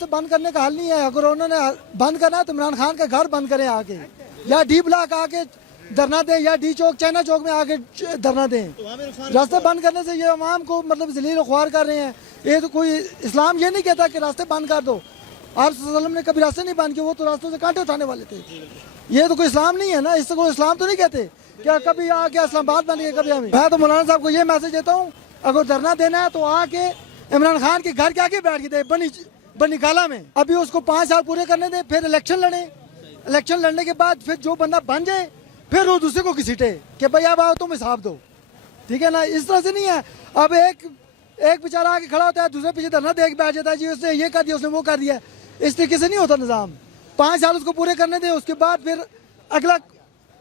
तो बंद करने का हल नहीं है। अगर उन्होंने बंद करना है तो इमरान खान का घर बंद करें आके, या डी ब्लॉक आके धरना दें, या डी चौक चाइना चौक में आके धरना दें। रास्ते बंद करने से ये अवाम को मतलब जलील ख्वार कर रहे हैं। ये तो कोई इस्लाम ये नहीं कहता कि रास्ते बंद कर दो। आप सल्लल्लाहु ने कभी रास्ते नहीं बंद किए, वो तो रास्तों से कांटे उठाने वाले थे। ये तो कोई इस्लाम नहीं है ना, इससे कोई इस्लाम तो नहीं कहते। क्या कभी आके इस्लामाबाद बन गए कभी हमें। मैं तो मौलाना साहब को ये मैसेज देता हूँ, अगर धरना देना है तो आके इमरान खान के घर के आगे बैठ के दे, बनी गाला में। अभी उसको 5 साल पूरे करने दें, फिर इलेक्शन लड़े। इलेक्शन लड़ने के बाद फिर जो बंदा बन जाए फिर वो दूसरे को घसीटे कि भाई अब आओ तुम हिसाब दो, ठीक है ना। इस तरह से नहीं है। अब एक बेचारा आके खड़ा होता है, दूसरे पीछे धरना देख बैठ जाता है, जी उसने ये कर दिया, उसने वो कर दिया। इस तरीके से नहीं होता निज़ाम। 5 साल उसको पूरे करने दें, उसके बाद फिर अगला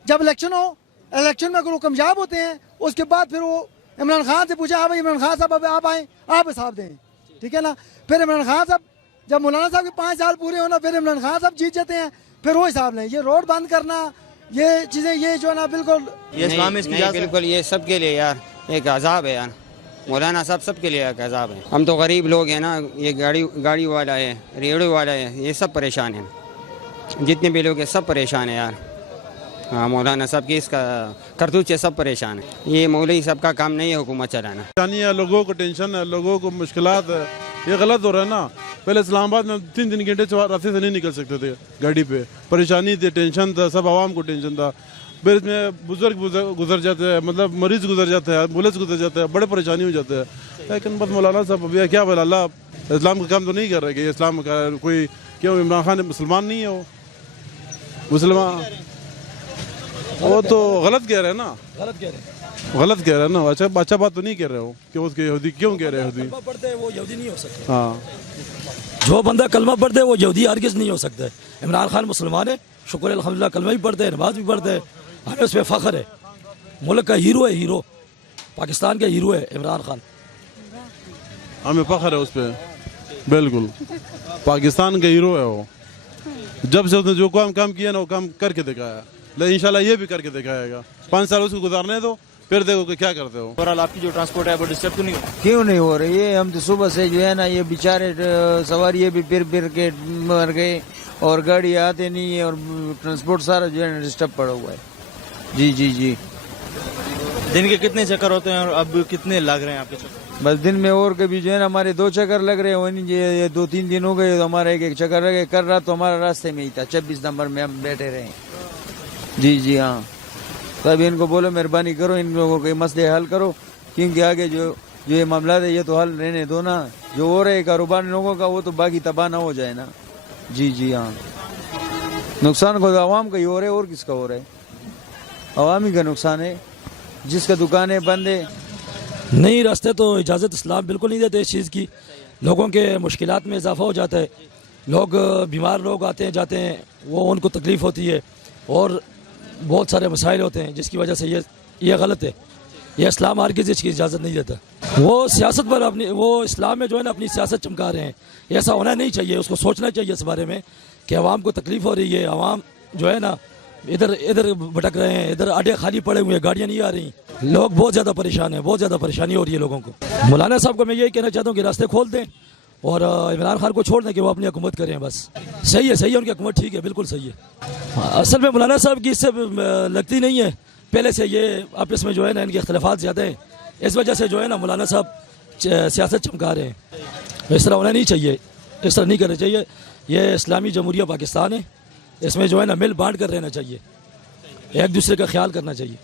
जब इलेक्शन हो, इलेक्शन में अगर वो कामयाब होते हैं, उसके बाद फिर वो इमरान खान से पूछा, हाँ भाई इमरान खान साहब अब आप आए, आप हिसाब दें, ठीक है ना। फिर इमरान खान साहब जब मौलाना साहब के 5 साल पूरे होना, फिर इमरान खान साहब जीत जाते हैं, फिर वो हिसाब लें। ये रोड बंद करना, ये चीज़ें, ये जो है ना बिल्कुल ये बिल्कुल ये सबके लिए यार एक अजाब है यार। मौलाना साहब सबके लिए एक अजाब है। हम तो गरीब लोग हैं ना, ये गाड़ी वाला है, रेहड़ी वाला है, ये सब परेशान हैं। जितने भी लोग हैं सब परेशान हैं यार। हाँ, मौलाना साहब की इसका करतूत से सब परेशान है। ये मौलवी साहब का काम नहीं है हुकूमत चलाना। परेशानी है, लोगों को टेंशन है, लोगों को मुश्किलात है। ये गलत हो रहा है ना। पहले इस्लामाबाद में 3 घंटे रास्ते से नहीं निकल सकते थे गाड़ी पे। परेशानी थी, टेंशन था, सब आवाम को टेंशन था। फिर इसमें बुजुर्ग गुजर जाते हैं, मतलब मरीज गुजर जाते हैं, एम्बुलेंस गुजर जाते हैं, बड़े परेशानी हो जाते हैं। लेकिन बस मौलाना साहब अभी क्या बोला, अल्लाह इस्लाम का काम तो नहीं कर रहे कि इस्लाम का कोई क्यों। इमरान खान मुसलमान नहीं है, वो मुसलमान, वो तो गलत कह रहे हैं ना, गलत कह रहे हैं ना। अच्छा बात तो नहीं कह रहे हो कि उसके यहूदी क्यों कह रहे हैं। कलमा पढ़ते वो यहूदी नहीं हो सकते। हाँ, जो बंदा कलमा पढ़ते वो यहूदी हरगिज़ नहीं हो सकता। इमरान खान मुसलमान है, शुक्र अल्हम्दुलिल्लाह, कलमा भी पढ़ते हैं, नमाज भी पढ़ते हैं, हमें उस पर फ़ख्र है। मुल्क का हीरो है, हीरो पाकिस्तान का हीरो है इमरान खान। हमें फ़ख्र है उस पर, बिल्कुल पाकिस्तान का हीरो है वो। जब से उसने जो काम किया ना, वो काम करके दिखाया, लेकिन इंशाल्लाह ये भी करके दिखाएगा। 5 साल उसको गुजारने दो, फिर देखो कि क्या करते हो। ओवरऑल आपकी जो ट्रांसपोर्ट है वो डिस्टर्ब तो नहीं हो? क्यों नहीं हो रही है। हम तो सुबह से जो है ना, ये बेचारे सवारी भी फिर के मर गए, और गाड़ी आते नहीं है, और ट्रांसपोर्ट सारा जो है ना डिस्टर्ब पड़ा हुआ है। जी जी जी। दिन के कितने चक्कर होते हैं और अब कितने लग रहे हैं आपके चक्कर? बस दिन में और कभी जो है ना हमारे 2 चक्कर लग रहे हैं। ये 2-3 दिन हो गए तो हमारा एक चक्कर लगे। कर रहा तो हमारा रास्ते में ही था, 26 नंबर में हम बैठे रहे। जी जी हाँ। तब इनको बोलो मेहरबानी करो, इन लोगों के मसले हल करो, क्योंकि आगे जो ये मामला है ये तो हल रहने दो ना। जो हो रहा है कारोबार लोगों का, वो तो बाकी तबाह ना हो जाए ना। जी जी हाँ। नुकसान को आवाम का ही हो रहा है, और किसका हो रहा है। आवामी का नुकसान है, जिसका दुकानें बंद है। नई रास्ते तो इजाज़त इस्लाम बिल्कुल नहीं देते इस चीज़ की। लोगों के मुश्किलात में इजाफा हो जाता है। लोग बीमार लोग आते हैं जाते हैं, वो उनको तकलीफ़ होती है, और बहुत सारे मसाइल होते हैं, जिसकी वजह से ये गलत है। ये इस्लाम हरगिज़ इसकी इजाज़त नहीं देता। वो सियासत पर अपनी, वो इस्लाम में जो है ना अपनी सियासत चमका रहे हैं। ऐसा होना नहीं चाहिए। उसको सोचना चाहिए इस बारे में कि आवाम को तकलीफ़ हो रही है, आवाम जो है ना इधर भटक रहे हैं, इधर अड्डे खाली पड़े हुए हैं, गाड़ियाँ नहीं आ रही, लोग बहुत ज़्यादा परेशान हैं, बहुत ज़्यादा परेशानी हो रही है लोगों को। मौलाना साहब को मैं यही कहना चाहता हूँ कि रास्ते खोल दें, और इमरान खान को छोड़ दें कि वो अपनी हुकूमत करें बस। सही है उनकी हुकूमत ठीक है, बिल्कुल सही है। असल में मौलाना साहब की इससे लगती नहीं है, पहले से ये आपस में जो है ना इनके इख्तलाफात ज़्यादा हैं, इस वजह से जो है ना मौलाना साहब सियासत चमका रहे हैं। इस तरह होना नहीं चाहिए, इस तरह नहीं करना चाहिए। ये इस्लामी जमहूरिया पाकिस्तान है, इसमें जो है ना मिल बांट कर रहना चाहिए, एक दूसरे का ख्याल करना चाहिए।